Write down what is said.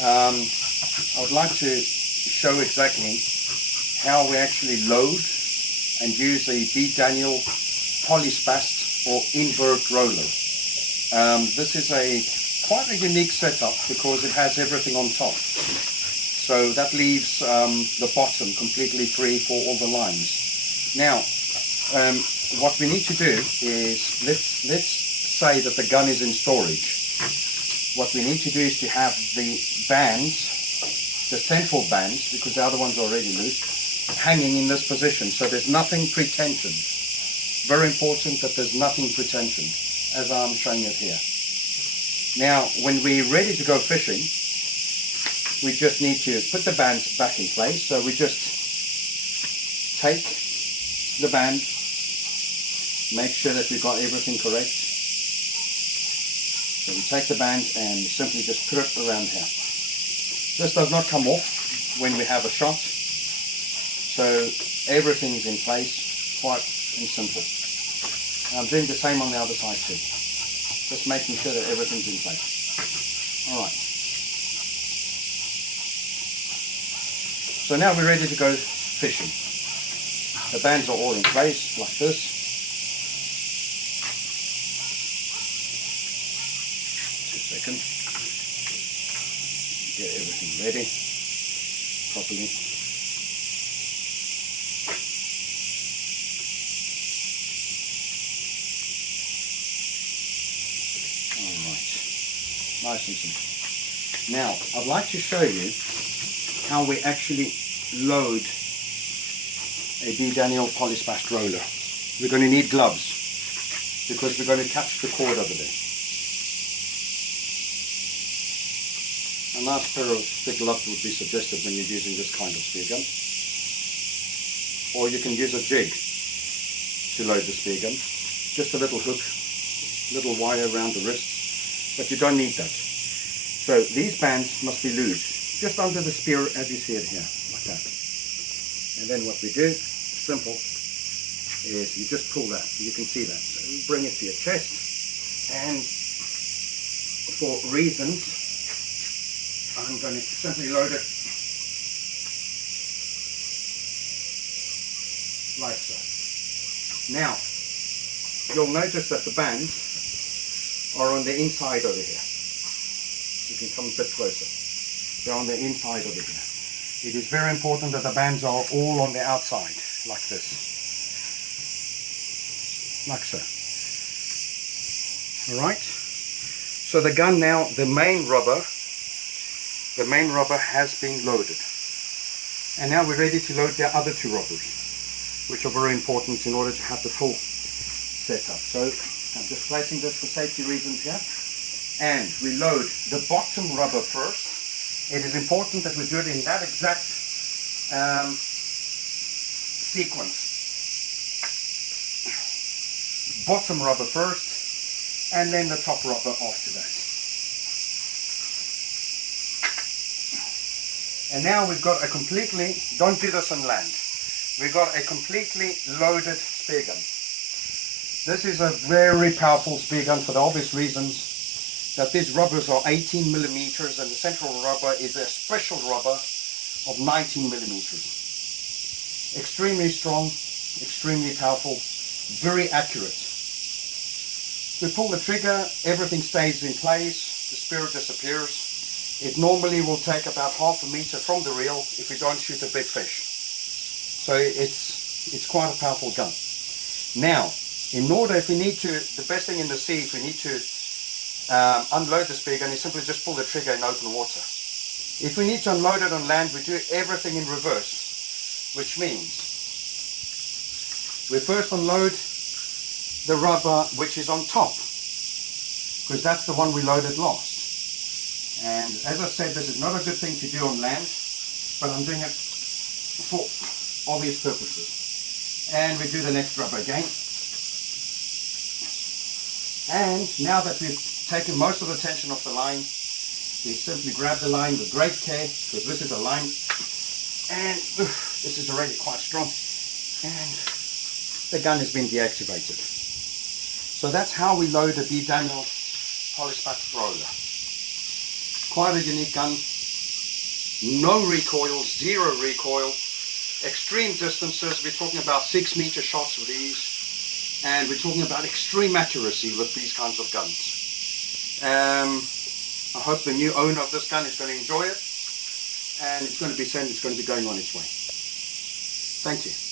I would like to show exactly how we actually load and use the Daniel Polispast or Invert Roller. This is quite a unique setup because it has everything on top. So that leaves the bottom completely free for all the lines. Now, what we need to do is, let's say that the gun is in storage. What we need to do is to have the bands, the central bands, because the other ones are already loose, hanging in this position, so there's nothing pretensioned. Very important that there's nothing pretensioned, as I'm showing it here. Now, when we're ready to go fishing, we just need to put the bands back in place. So we just take the band, make sure that we've got everything correct. So we take the band and simply just put it around here. This does not come off when we have a shot. So everything's in place, quite and simple. I'm doing the same on the other side too. Just making sure that everything's in place. Alright. So now we're ready to go fishing. The bands are all in place like this. Second, get everything ready properly. Alright, nice and simple. Now, I'd like to show you how we actually load a Daniel Polispast roller. We're going to need gloves because we're going to catch the cord over there. A nice pair of thick gloves would be suggested when you're using this kind of spear gun. Or you can use a jig to load the spear gun. Just a little hook, little wire around the wrist, but you don't need that. So these bands must be loose, just under the spear as you see it here, like that. And then what we do, simple, is you just pull that. You can see that. So you bring it to your chest, and for reasons, I'm going to simply load it like so. Now, you'll notice that the bands are on the inside over here. You can come a bit closer. They're on the inside over here. It is very important that the bands are all on the outside, like this. Like so. Alright? So the gun now, the main rubber has been loaded. And now we're ready to load the other two rubbers, which are very important in order to have the full setup. So I'm just placing this for safety reasons here. And we load the bottom rubber first. It is important that we do it in that exact sequence. Bottom rubber first, and then the top rubber after that. And now we've got a completely, don't do this on land, we've got a completely loaded spear gun. This is a very powerful spear gun for the obvious reasons that these rubbers are 18 millimeters and the central rubber is a special rubber of 19 millimeters. Extremely strong, extremely powerful, very accurate. We pull the trigger, everything stays in place, the spear disappears. It normally will take about half a meter from the reel if we don't shoot a big fish. So it's quite a powerful gun. Now, in order, if we need to, the best thing in the sea, if we need to unload the spear gun, is simply just pull the trigger in open water. If we need to unload it on land, we do everything in reverse, which means we first unload the rubber which is on top, because that's the one we loaded last. And as I said, this is not a good thing to do on land, but I'm doing it for obvious purposes. And we do the next rubber again. And now that we've taken most of the tension off the line, we simply grab the line with great care, because this is a line, and this is already quite strong, and the gun has been deactivated. So that's how we load a Daniel Polispast roller. Quite a unique gun, no recoil, zero recoil, extreme distances. We're talking about 6-meter shots with these, and we're talking about extreme accuracy with these kinds of guns. I hope the new owner of this gun is going to enjoy it, and it's going to be going on its way. Thank you.